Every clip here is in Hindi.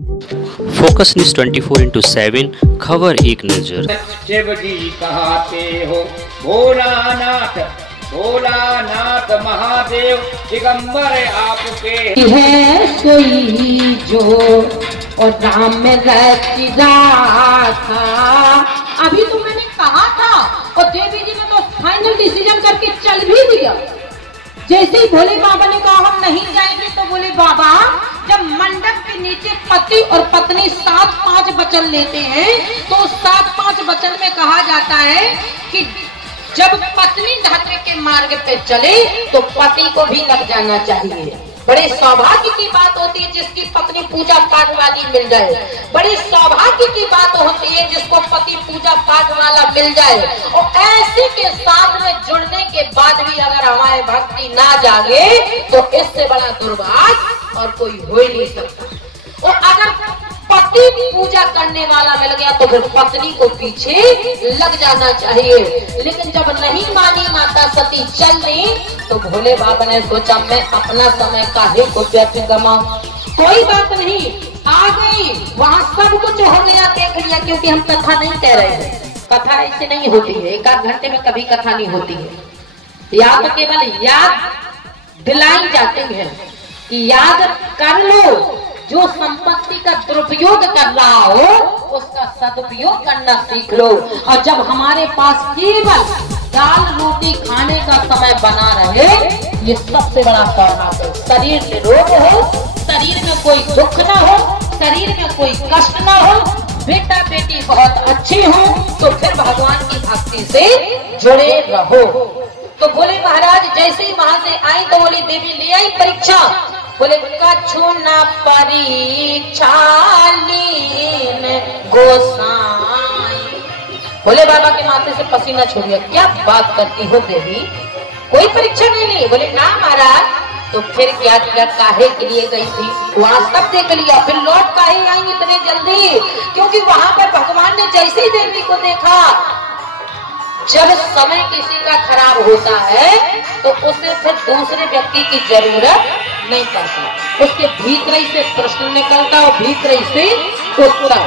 फोकस न्यूज 24/7 खबर एक नजर। शिव जी कहते हो भोलानाथ भोलानाथ महादेव दिगंबर आपके है कोई जो और राम में रचा था। अभी तो मैंने कहा था और देवी जी ने तो फाइनल डिसीजन करके चल भी दिया। जैसे ही भोले बाबा ने कहा हम नहीं जाएंगे तो बोले बाबा जब मंडप के नीचे पति और पत्नी 7-5 वचन लेते हैं तो 7-5 वचन में कहा जाता है कि जब पत्नी धर्म के मार्ग पे चले तो पति को भी लग जाना चाहिए। बड़े सौभाग्य की बात होती है जिसकी पत्नी पूजा पाठ वाली मिल जाए। बड़ी सौभाग्य की बात होती है जिसको पति पूजा पाठ वाला मिल जाए। और ऐसे के साथ में जुड़ने के बाद भी अगर हमारे भक्ति ना जागे तो इससे बड़ा दुर्भाग्य और कोई हो ही नहीं सकता। और अगर पति पूजा करने वाला मिल गया तो फिर पत्नी को पीछे लग जाना चाहिए। लेकिन जब नहीं मानी माता सती चलनी तो भोले बाबा ने सोचा मैं अपना समय काहे को व्यर्थ गमाऊं। कोई बात नहीं, आ गई वहाँ सब कुछ हो गया, देख लिया। क्योंकि हम कथा नहीं कह रहे हैं, कथा ऐसे नहीं होती है, 1-8 घंटे में कभी कथा नहीं होती है। याद केवल याद दिलाई जाती है कि याद कर लो। जो संपत्ति का दुरुपयोग कर रहा हो उसका सदुपयोग करना सीख लो। और जब हमारे पास केवल दाल रोटी खाने का समय बना रहे, ये सबसे बड़ा सौभाग्य है। शरीर में रोग हो, शरीर में कोई दुख ना हो, शरीर में कोई कष्ट ना हो, बेटा बेटी बहुत अच्छी हो तो फिर भगवान की भक्ति से जुड़े रहो। तो बोले महाराज जैसे ही वहां से आई तो बोली देवी ले आई परीक्षा। बोले कछु न परीक्षा लीन गोसाई। बोले बाबा के माथे से पसीना छूट गया। क्या बात करती हो देवी, कोई परीक्षा नहीं ली? बोले ना महाराज। तो फिर क्या किया, काहे के लिए गई थी? वहां सब देख लिया, फिर लौट काहे आई इतने जल्दी? क्योंकि वहां पर भगवान ने जैसे ही देवी को देखा, जब समय किसी का खराब होता है तो उसे फिर दूसरे व्यक्ति की जरूरत नहीं पड़ती। उसके भीतर से प्रश्न निकलता और भीतर से उत्तर,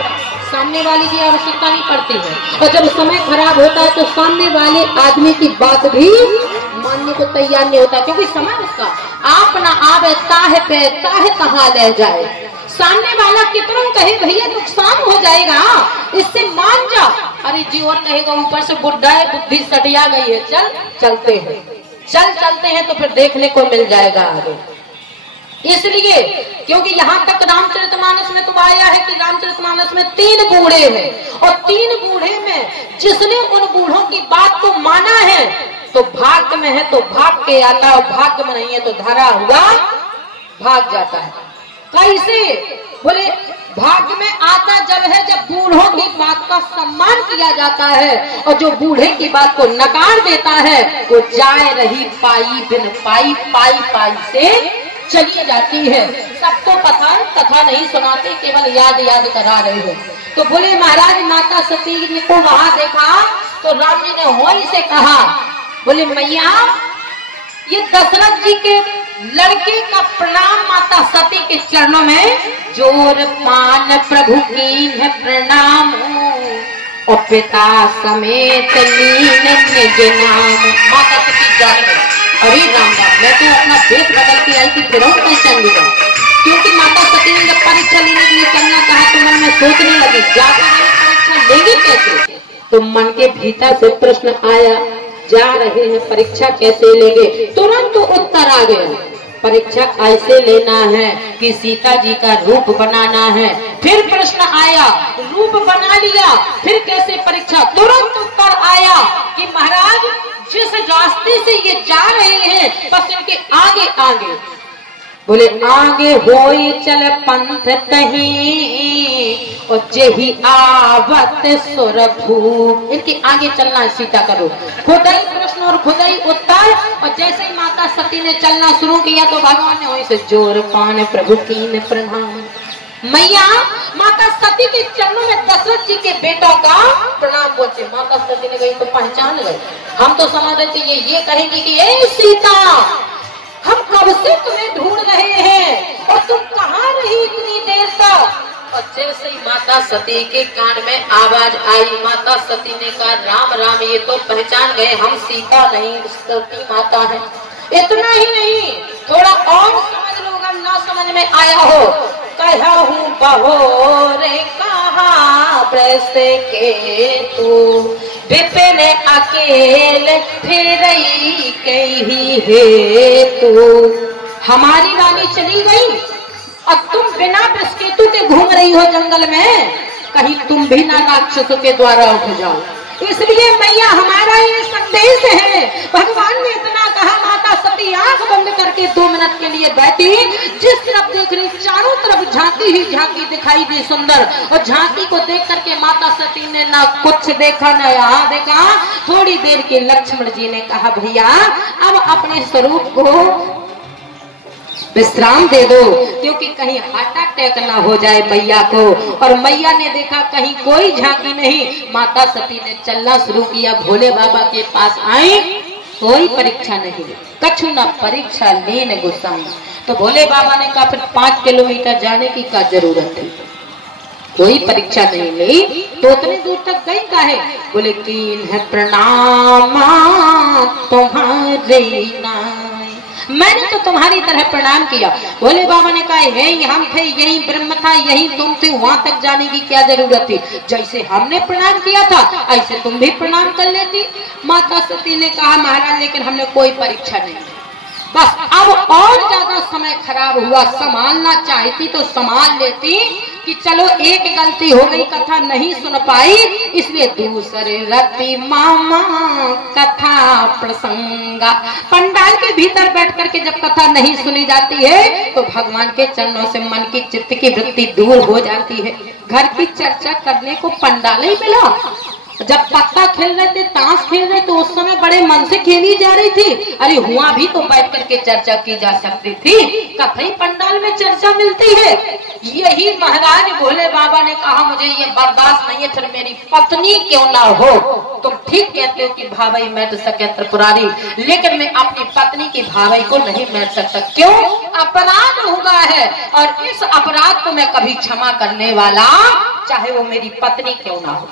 सामने वाले की आवश्यकता नहीं पड़ती है। और जब समय खराब होता है तो सामने वाले आदमी की बात भी मानने को तैयार नहीं होता। क्योंकि समय उसका आप ना आवे ताहे पे ताहे कहाँ ले जाए। सामने वाला कितना कहे भैया नुकसान हो जाएगा इससे मान जा, अरे जी और कहेगा ऊपर से बुढ़ा है बुद्धि सटिया गई है, चल चलते हैं, चलते हैं तो फिर देखने को मिल जाएगा आगे। इसलिए क्योंकि यहाँ तक रामचरितमानस में तो आया है कि रामचरितमानस में 3 बूढ़े हैं और 3 बूढ़े में जिसने उन बूढ़ों की बात को माना है तो भाग्य में है तो भाग के आता है, और भाग्य में नहीं है तो धरा हुआ भाग जाता है। कैसे? बोले भाग्य में आता जब है जब बूढ़ों की बात का सम्मान किया जाता है, और जो बूढ़े की बात को नकार देता है वो जाए रही पाई बिन पाई, पाई पाई से चली जाती है। सबको पता है, कथा नहीं सुनाते, केवल याद याद करा रहे हो। तो बोले महाराज माता सती जी को वहां देखा तो राम जी ने होई से कहा, बोले मैया ये दशरथ जी के लड़के का प्रणाम माता सती के चरणों में जोर पान प्रभु की है प्रणाम, और पिता समेत लीन निज नाम। माता सती जाने लगी, अरे राम राम मैं तो अपना देश बदल के आई थी फिर कहीं चल गया। क्योंकि माता सती ने जब परीक्षा लेने के लिए चलना कहा तो मन में सोचने लगी जाकर परीक्षा लेगी कैसे। तो मन के भीतर से प्रश्न आया, जा रहे हैं परीक्षा कैसे लेंगे? तुरंत उत्तर आ गया, परीक्षा ऐसे लेना है कि सीता जी का रूप बनाना है। फिर प्रश्न आया, रूप बना लिया, फिर कैसे परीक्षा? तुरंत उत्तर आया कि महाराज जिस रास्ते से ये जा रहे हैं बस इनके आगे आगे। बोले आगे होई चल पंथ तहीं और जेही आवत सुरभू। इनके आगे चलना है सीता का रूप। खुद ही प्रश्न और खुद ही उत्तर। और जैसे ही माता सती ने चलना शुरू किया तो भगवान ने वहीं से जोर पान प्रभु कीन प्रणाम। मैया माता सती के चरणों में दशरथ जी के बेटों का प्रणाम बोलते। माता सती ने कही तो पहचान गए। हम तो समझ रहे थे ये कहेंगे कि ए सीता हम कब से तुम्हें ढूंढ रहे हैं और तुम कहाँ रही इतनी देर तक। और जैसे ही माता सती के कान में आवाज आई, माता सती ने कहा राम राम, ये तो पहचान गए हम सीता नहीं सती माता है। इतना ही नहीं, थोड़ा और समझ लो अगर ना समझ में आया हो। कहा हूँ बहोरे कहा प्रसे के तू विपिन अकेले फिर कही है तू। हमारी रानी चली गई और तुम बिना बृहस्पति के घूम रही हो जंगल में, कहीं तुम भी ना राक्षसों के द्वारा उठ जाओ। इसलिए मैया हमारा ये संदेश है, भगवान ने इतना कहा, माता सती आंख बंद करके 2 मिनट के लिए बैठी, जिस तरफ देख रही चारों तरफ झांकी ही झांकी दिखाई दी सुंदर, और झांकी को देख करके माता सती ने ना कुछ देखा ना यहाँ देखा। थोड़ी देर के लक्ष्मण जी ने कहा भैया अब अपने स्वरूप को विश्राम दे दो, क्योंकि कहीं हार्ट अटैक ना हो जाए मैया को। और मैया ने देखा कहीं कोई झांकी नहीं, माता सती ने चलना शुरू किया। भोले बाबा के पास आए, कोई परीक्षा नहीं, कछु न परीक्षा लेन गुस्साई। तो भोले बाबा ने कहा फिर 5 किलोमीटर जाने की क्या जरूरत थी, कोई परीक्षा नहीं ली तो उतने दूर तक गई काहे? बोले कीन है प्रणाम तुम्हारे नाम, मैंने तो तुम्हारी तरह प्रणाम किया। भोले बाबा ने कहा यही हम थे, यही ब्रह्म था, यही तुम थे, वहां तक जाने की क्या जरूरत थी? जैसे हमने प्रणाम किया था ऐसे तुम भी प्रणाम कर लेती। माता सती ने कहा महाराज लेकिन हमने कोई परीक्षा नहीं, बस अब और ज्यादा समय खराब हुआ, संभालना चाहती तो संभाल लेती कि चलो एक गलती हो गई, कथा नहीं सुन पाई, इसलिए दूसरे रति मामा कथा प्रसंगा। पंडाल के भीतर बैठ करके जब कथा नहीं सुनी जाती है तो भगवान के चरणों से मन की चित्त की वृत्ति दूर हो जाती है। घर की चर्चा करने को पंडाल ही मिला। जब पत्ता खेल रहे थे, ताश खेल रहे तो उस समय बड़े मन से खेली जा रही थी, अरे हुआ भी तो बैठ करके चर्चा की जा सकती थी, कथई पंडाल में चर्चा मिलती है। यही महाराज भोले बाबा ने कहा मुझे ये बर्दाश्त नहीं है, फिर मेरी पत्नी क्यों ना हो। तुम ठीक कहते हो कि भावई मैट सके त्रिपुरारी, लेकिन मैं अपनी पत्नी की भावई को नहीं मैट सकता। क्यों? अपराध हुआ है और इस अपराध को मैं कभी क्षमा करने वाला, चाहे वो मेरी पत्नी क्यों ना हो।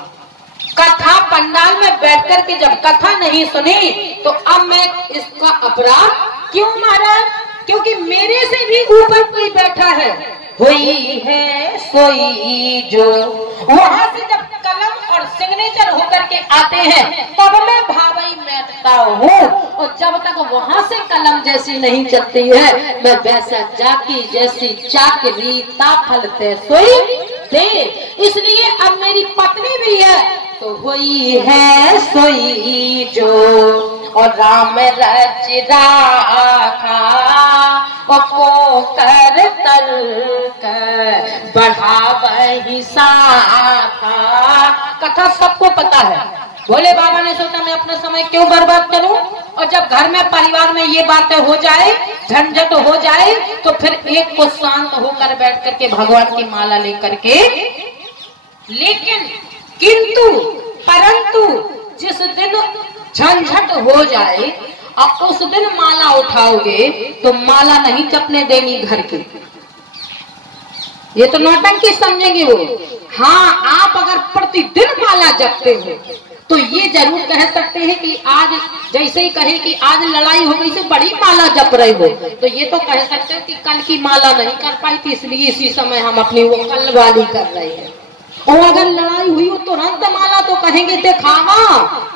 कथा पंडाल में बैठ कर के जब कथा नहीं सुनी तो अब मैं इसका अपराध क्यों महाराज? क्योंकि मेरे से भी ऊपर कोई बैठा है, हुई है सोई जो। वहां से जब कलम और सिग्नेचर होकर के आते हैं तब मैं भावई बैठता हूँ, और जब तक वहां से कलम जैसी नहीं चलती है मैं वैसा जाकी जैसी चाकरी ताफलते सोई दे। इसलिए अब मेरी पत्नी भी है तो हुई है सोई जो, और राम रच राखा को कर तल कर बढ़ावही साखा। कथा सबको पता है। भोले बाबा ने सोचा मैं अपना समय क्यों बर्बाद करूं, और जब घर में परिवार में ये बातें हो जाए, झंझट हो जाए, तो फिर एक को शांत होकर बैठ करके भगवान की माला लेकर के। लेकिन किंतु परंतु जिस दिन झंझट हो जाए और उस दिन माला उठाओगे तो माला नहीं जपने देंगी घर की। ये तो नौटंकी समझेंगे वो। हाँ, आप अगर प्रतिदिन माला जपते हो तो ये जरूर कह सकते हैं कि आज जैसे ही कहे कि आज लड़ाई हो गई से बड़ी माला जप रहे हो, तो ये तो कह सकते हैं कि कल की माला नहीं कर पाई थी इसलिए इसी समय हम अपनी वो कल वाली कर रहे हैं। और अगर लड़ाई हुई हो तुरंत माला तो कहेंगे दिखावा,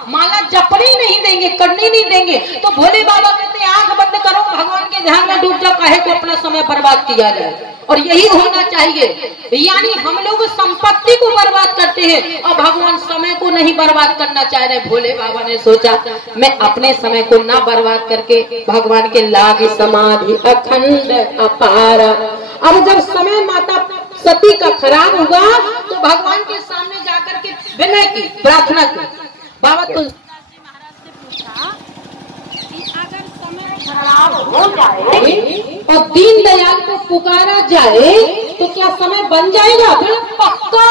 माला जपने नहीं देंगे, करने नहीं देंगे। तो भोले बाबा कहते हैं आंख बंद करो, भगवान के ध्यान में डूब जाओ, कहे तो अपना समय बर्बाद किया जाए। और यही होना चाहिए। यानी हम लोग संपत्ति को बर्बाद करते हैं और भगवान समय को नहीं बर्बाद करना चाह रहे। भोले बाबा ने सोचा मैं अपने समय को ना बर्बाद करके भगवान के लाग समाधि अखंड अपार। अब जब समय माता सती का खराब हुआ तो भगवान के सामने जाकर के विनय की, प्रार्थना की। बाबा तुलसीदास महाराज से पूछा कि अगर समय खराब हो जाए और दीन दयाल को पुकारा जाए तो क्या समय बन जाएगा? बिल्कुल पक्का,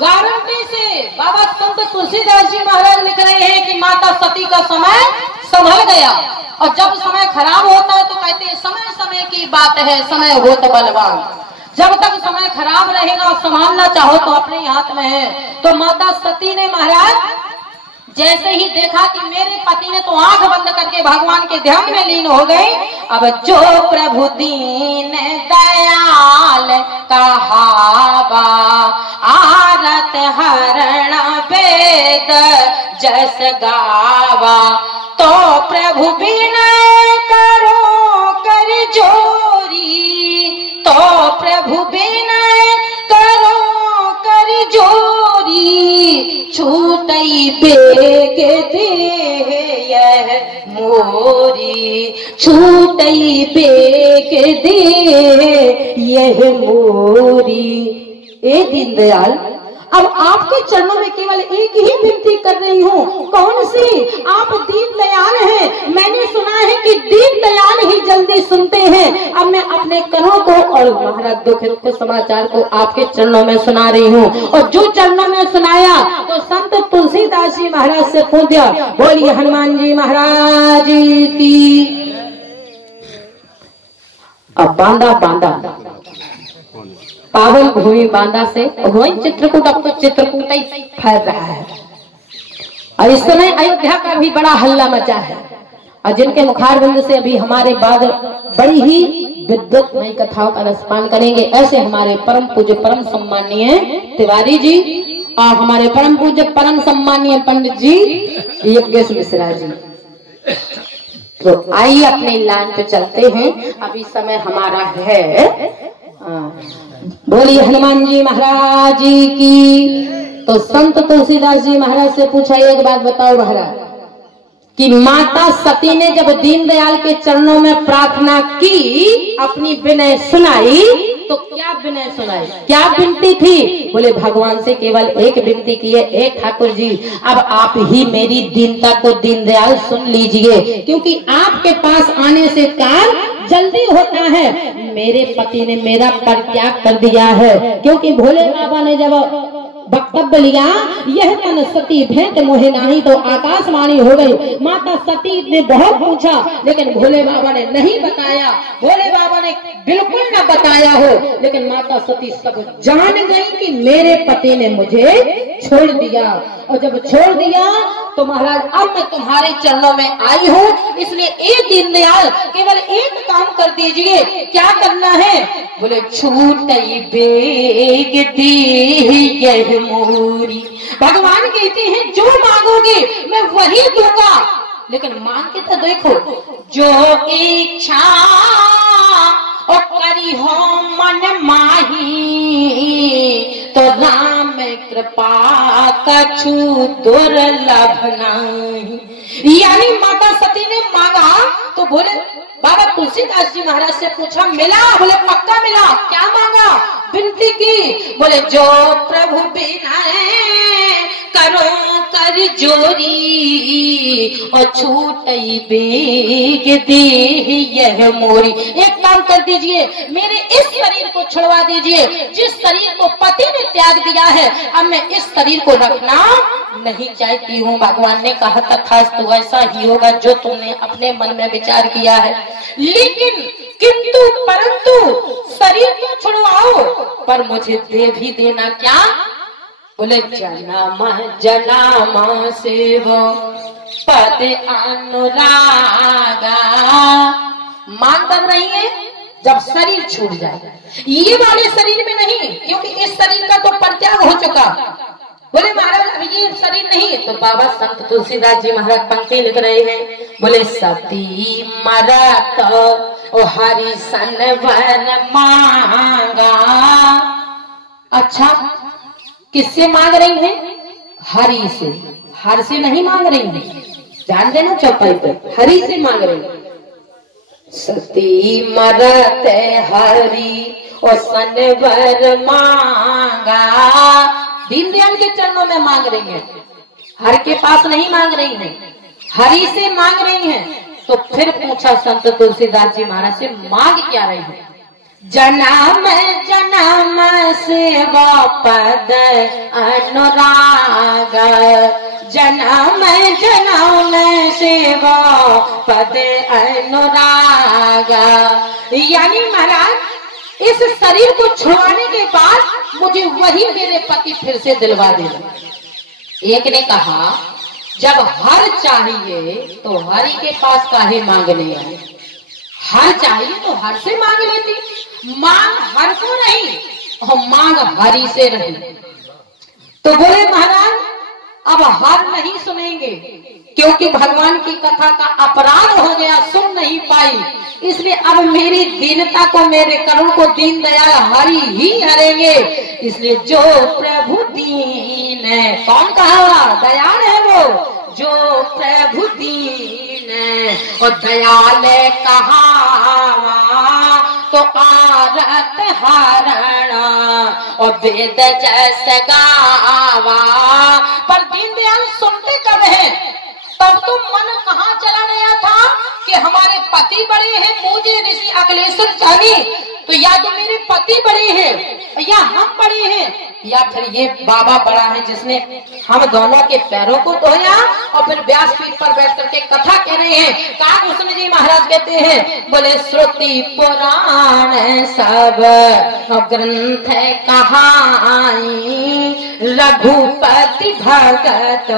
गारंटी से। बाबा संत तुलसीदास जी महाराज लिख रहे हैं कि माता सती का समय संभल गया। और जब समय खराब होता है तो कहते हैं समय समय की बात है, समय होत बलवान। जब तक समय खराब रहेगा और संभालना चाहो तो अपने हाथ में है। तो माता सती ने महाराज जैसे ही देखा कि मेरे पति ने तो आंख बंद करके भगवान के ध्यान में लीन हो गए, अब जो प्रभु दीन दयाल कहावा आरत हरण वेद जस गावा, तो प्रभु विनय करो कर जोरी, तो प्रभु विनय करो कर जोरी, छूटई बेग दे यह मोरी, छूटई बेग दे यह मोरी। ए दीनदयाल, अब आपके चरणों में केवल एक ही विनती कर रही हूँ। कौन सी? आप दीनदयाल हैं। मैंने सुना है कि दीनदयाल ही जल्दी सुनते हैं। अब मैं अपने कनों को और महाराज दुखित को समाचार को आपके चरणों में सुना रही हूँ। और जो चरणों में सुनाया तो संत तुलसीदास जी महाराज से पूछ दिया, बोलिए हनुमान जी महाराज की। अब बांदा पावन भूमि बांदा से वही चित्रकूट, अब तो चित्रकूट ही फैल रहा है। और इस समय अयोध्या का भी बड़ा हल्ला मचा है। और जिनके मुखारबिंद से अभी हमारे बाद बड़ी ही विद्युत नई कथाओं का रसपान करेंगे, ऐसे हमारे परम पूज्य परम सम्मानीय तिवारी जी और हमारे परम पूज्य परम सम्मानीय पंडित जी यज्ञेश मिश्रा जी। तो आइए अपने लाइन पे चलते हैं। अभी समय हमारा है। बोलिए हनुमान जी महाराज जी की। तो संत तुलसीदास जी महाराज से पूछा, एक बात बताओ महाराज कि माता सती ने जब दीनदयाल के चरणों में प्रार्थना की, अपनी विनय सुनाई, तो क्या विनय सुनाई, क्या विनती थी? बोले भगवान से केवल एक विनती की है, एक ठाकुर जी अब आप ही मेरी दीनता को दीनदयाल सुन लीजिए, क्योंकि आपके पास आने से कार्य जल्दी होता है। मेरे पति ने मेरा परित्याग कर दिया है, क्योंकि भोले बाबा ने जब वक्तव्य लिया, यह तन सती भेंट मोहे नाही, तो आकाशवाणी हो गई। माता सती ने बहुत पूछा, लेकिन भोले बाबा ने नहीं बताया। भोले बाबा ने बिल्कुल न बताया हो, लेकिन माता सती सब जान गई कि मेरे पति ने मुझे छोड़ दिया। और जब छोड़ दिया तो महाराज अब मैं तुम्हारे चरणों में आई हूँ, इसलिए एक दीनदयाल केवल एक काम कर दीजिए। क्या करना है? बोले छूटई बेग दी यह मोरी। भगवान कहते हैं जो मांगोगे मैं वही दूंगा, लेकिन मांग के तो देखो, जो इच्छा और करी हो मन माही, तो राम कृपा कछु दुर्लभ नहीं। यानी माता सती ने मांगा तो बोले बाबा तुलसीदास जी महाराज से पूछा, मिला? बोले पक्का मिला। क्या मांगा? विनती की। बोले जो प्रभु बिना करो कर जोरी, और छूटई बेग दे यह मोरी। एक काम कर दीजिए, मेरे इस शरीर को छुड़वा दीजिए। जिस शरीर को पति ने त्याग दिया है, अब मैं इस शरीर को रखना नहीं चाहती हूँ। भगवान ने कहा तथास्तु, ऐसा ही होगा जो तुमने अपने मन में विचार किया है। लेकिन किंतु परंतु शरीर को छुड़वाओ, पर मुझे दे भी देना। क्या? बोले जन्म जन्म सेव पद अनुरागा। मान कर रही है जब शरीर छूट जाए, ये वाले शरीर में नहीं, क्योंकि इस शरीर का तो परित्याग हो चुका। बोले महाराज अब ये शरीर नहीं, तो बाबा संत तुलसीदास जी महाराज पंक्ति लिख रहे हैं। बोले सती मरत ओ हरि सनवर मांगा। अच्छा, किससे मांग रही है? हरि से। हर से नहीं मांग रही है, ध्यान देना चौपाई पर, हरि से मांग रही है। सती मरत हरि और सनवर मांगा। दीनदयाल के चरणों में मांग रही है, हर के पास नहीं मांग रही है, हरि से मांग रही है। तो फिर पूछा संत तुलसीदास जी महाराज से, मांग क्या रही है? जन्म जन्म सेवा पद अनुराग, जन्म जन्म सेवा पद अनुराग। यानी महाराज इस शरीर को छुड़वाने के बाद मुझे वही मेरे पति फिर से दिलवा देना। एक ने कहा जब हर चाहिए तो हरि के पास काहे मांगने आए, हर चाहिए तो हर से मांग लेती, मांग हर को नहीं और मांग हरि से रही। तो बोले महाराज अब हर नहीं सुनेंगे क्योंकि भगवान की कथा का अपराध हो गया, सुन नहीं पाई, इसलिए अब मेरी दीनता को, मेरे करुण को दीन दयाल हरि ही हरेंगे। इसलिए जो प्रभु दीन है, कौन कहा दयाल है वो, जो प्रभु दीन है और दयाल कहावा तो आरत हरण और वेद जस गावा। पर दीन दयाल सुनते कब है, तब तो मन कहाँ चला गया था कि हमारे पति बड़े हैं, मुझे ऋषि अखिलेश्वर जानी, तो या तो मेरे पति बड़े हैं या हम बड़े हैं या फिर ये बाबा बड़ा है जिसने हम दोनों के पैरों को धोया और फिर व्यासपीठ पर बैठ करके कथा कह रहे हैं। कागभूषण जी महाराज कहते हैं, बोले श्रुति पुराण सब ग्रंथ कहाई, रघुपति भगत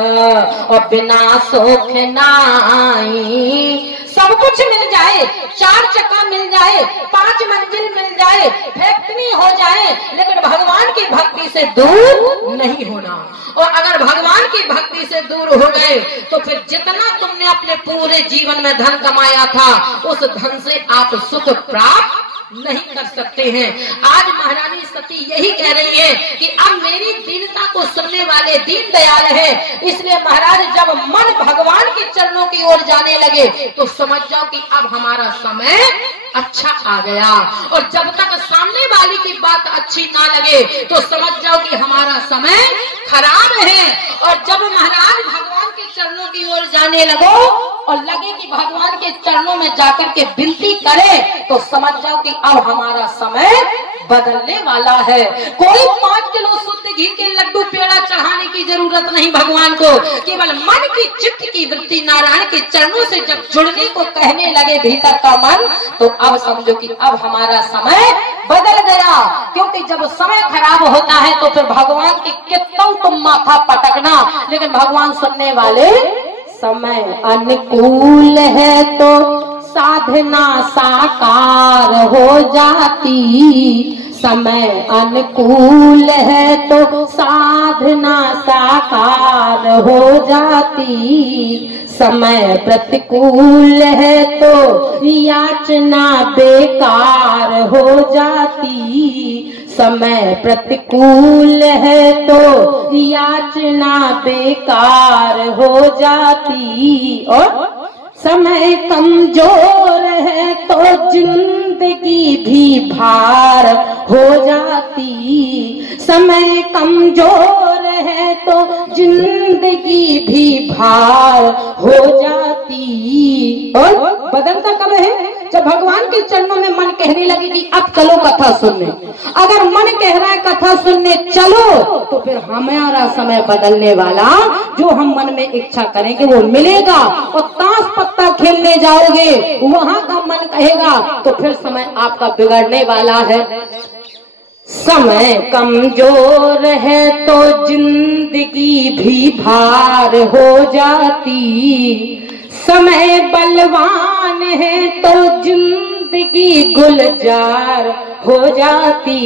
और बिना सुख नाई। सब कुछ मिल जाए, 4 चक्का मिल जाए, 5 मंजिल मिल जाए, फैक्ट्री हो जाए, लेकिन भगवान की भक्ति से दूर नहीं होना। और अगर भगवान की भक्ति से दूर हो गए तो फिर जितना तुमने अपने पूरे जीवन में धन कमाया था उस धन से आप सुख प्राप्त नहीं कर सकते हैं। आज महारानी सती यही कह रही है कि अब मेरी दीनता को सुनने वाले दीन दयाल है, इसलिए महाराज जब मन भगवान के चरणों की ओर जाने लगे तो समझ जाओ कि अब हमारा समय अच्छा आ गया। और जब तक सामने वाली की बात अच्छी ना लगे तो समझ जाओ कि हमारा समय खराब है। और जब महाराज भगवान के चरणों की ओर जाने लगो और लगे कि भगवान के चरणों में जाकर के विनती करे तो समझ जाओ कि अब हमारा समय बदलने वाला है। कोई 5 किलो शुद्ध घी के लड्डू पेड़ा चढ़ाने की जरूरत नहीं भगवान को, केवल मन की चित्त की वृत्ति नारायण के चरणों से जब जुड़ने को कहने लगे भीतर का मन, तो अब समझो कि अब हमारा समय बदल गया। क्योंकि जब समय खराब होता है तो फिर भगवान की कितना तुम माथा पटकना, लेकिन भगवान सुनने वाले, समय अनुकूल है तो साधना साकार हो जाती, समय अनुकूल है तो साधना साकार हो जाती, समय प्रतिकूल है तो याचना बेकार हो जाती, समय प्रतिकूल है तो याचना बेकार हो जाती। और समय कमजोर है तो जिंदगी भी भार हो जाती, समय कमजोर है तो जिंदगी भी भार हो जाती। और बदलता कब है, जब भगवान के चरणों में मन कहने लगे कि अब चलो कथा सुनने। अगर मन कह रहा है कथा सुनने चलो तो फिर हमारा समय बदलने वाला, जो हम मन में इच्छा करेंगे वो मिलेगा। और ताश पत्ता खेलने जाओगे वहां का मन कहेगा तो फिर समय आपका बिगड़ने वाला है। समय कमजोर है तो जिंदगी भी भार हो जाती, समय बलवान है तो जिंदगी गुलजार हो जाती,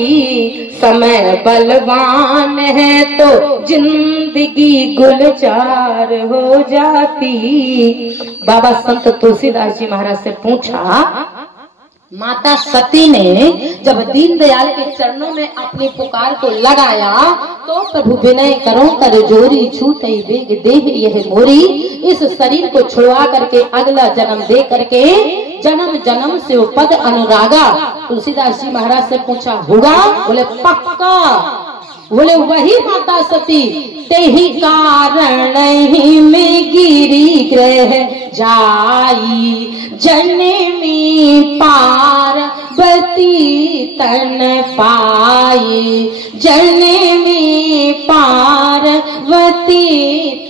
समय बलवान है तो जिंदगी गुलजार हो जाती। बाबा संत तुलसीदास जी महाराज से पूछा, माता सती ने जब दीनदयाल के चरणों में अपनी पुकार को लगाया तो प्रभु विनय करो कर जोरी छूटई वेग देह यह मोरी, इस शरीर को छुड़वा करके अगला जन्म दे करके जन्म जन्म से वो पद अनुरागा। तुलसीदास जी महाराज से पूछा, होगा? बोले पक्का। बोले वही माता सती, तेहि कारण ही में गिरी ग्रह जाई, जनमी पार्वती तन पाई, जनमी पार्वती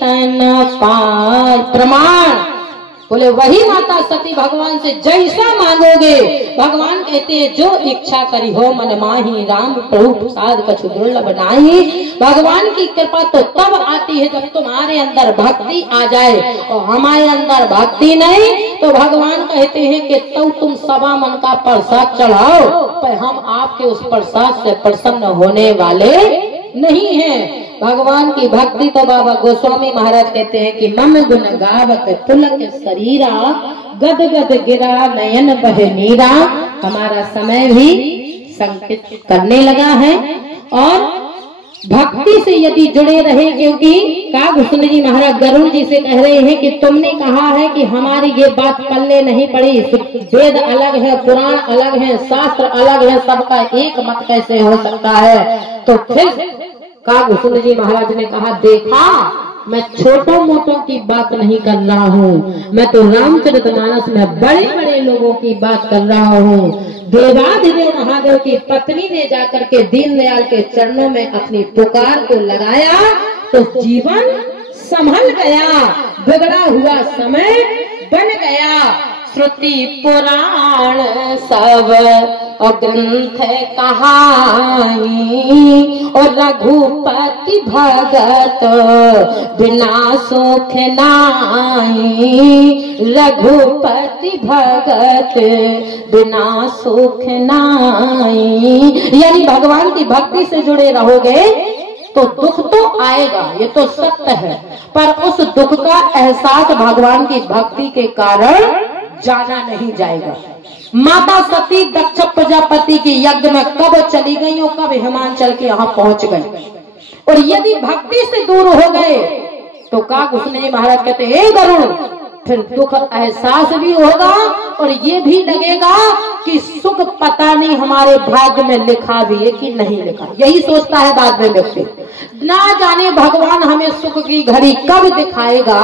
तन पाई। प्रमाण बोले वही माता सती भगवान से जैसा मांगोगे। भगवान कहते हैं जो इच्छा करी हो मन माही, राम प्रभु प्रसाद कछु दुर्लभ नाही। भगवान की कृपा तो तब आती है जब तुम्हारे अंदर भक्ति आ जाए, और हमारे अंदर भक्ति नहीं तो भगवान कहते हैं कि तो तुम सवा मन का प्रसाद चढ़ाओ, पर हम आपके उस प्रसाद से प्रसन्न होने वाले नहीं है। भगवान की भक्ति तो बाबा गोस्वामी महाराज कहते हैं कि मम गुण गावत पुलक शरीरा, गद गद गिरा नयन बहे नीरा। हमारा समय भी संकेत करने लगा है, और भक्ति से यदि जुड़े रहे, क्योंकि कागभूषण जी महाराज गरुड़ जी से कह रहे हैं कि तुमने कहा है कि हमारी ये बात पल्ले नहीं पड़ी, वेद अलग है, पुराण अलग है, शास्त्र अलग है, सबका एक मत कैसे हो सकता है। तो फिर कागभूषण जी महाराज ने कहा देखा मैं छोटों मोटों की बात नहीं कर रहा हूँ, मैं तो रामचरितमानस में बड़े बड़े लोगों की बात कर रहा हूँ। देवाधिदेव महादेव की पत्नी ने जाकर के दीनदयाल के चरणों में अपनी पुकार को लगाया तो जीवन संभल गया, बिगड़ा हुआ समय बन गया। श्रुति पुराण सब और ग्रंथ कहानी, और रघुपति भगत बिना सुख नाई। रघुपति भगत बिना सुख नाई। यानी भगवान की भक्ति से जुड़े रहोगे तो दुख तो आएगा, ये तो सत्य है, पर उस दुख का एहसास भगवान की भक्ति के कारण जाना नहीं जाएगा। माता सती दक्ष प्रजापति के यज्ञ में कब चली गई और कब हिमाचल के यहाँ पहुंच गई, और यदि भक्ति से दूर हो गए तो कागभूषण जी महाराज कहते हे गरुड़, फिर दुख एहसास भी होगा और ये भी लगेगा कि सुख पता नहीं हमारे भाग्य में लिखा भी है कि नहीं लिखा। यही सोचता है बाद में व्यक्ति, ना जाने भगवान हमें सुख की घड़ी कब दिखाएगा,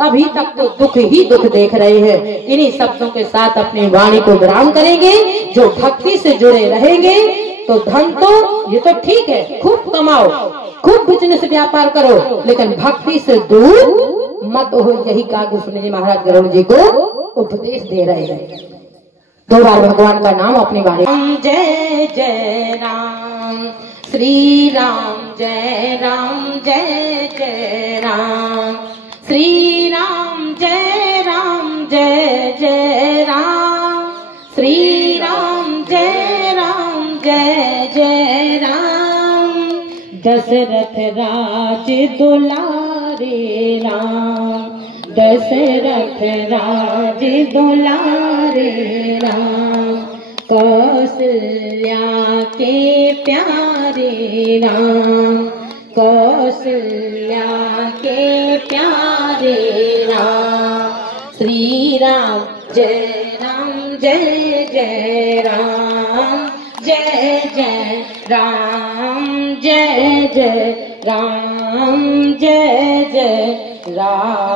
अभी तक तो दुख ही दुख देख रहे हैं। इन्हीं शब्दों के साथ अपनी वाणी को विराम करेंगे। जो भक्ति से जुड़े रहेंगे तो धन तो ये तो ठीक है, खूब कमाओ, खूब बिजनेस व्यापार करो, लेकिन भक्ति से दूर मत हो। यही कागभूषण जी महाराज गरुड़ जी को उपदेश दे रहे हैं। दो बार भगवान का नाम अपनी वाणी। जय जय राम श्री राम, जय राम जय जय राम श्री राम, जय राम जय जय राम श्री राम, जय राम जय जय राम। दशरथ राज दुलारे राम, दशरथ राज दुलारे राम। कौशल्या के प्यारे राम, कौशल्या के प्यारे राम। श्री राम जय राम जय जय राम, जय जय राम, जय जय राम, जय जय राम।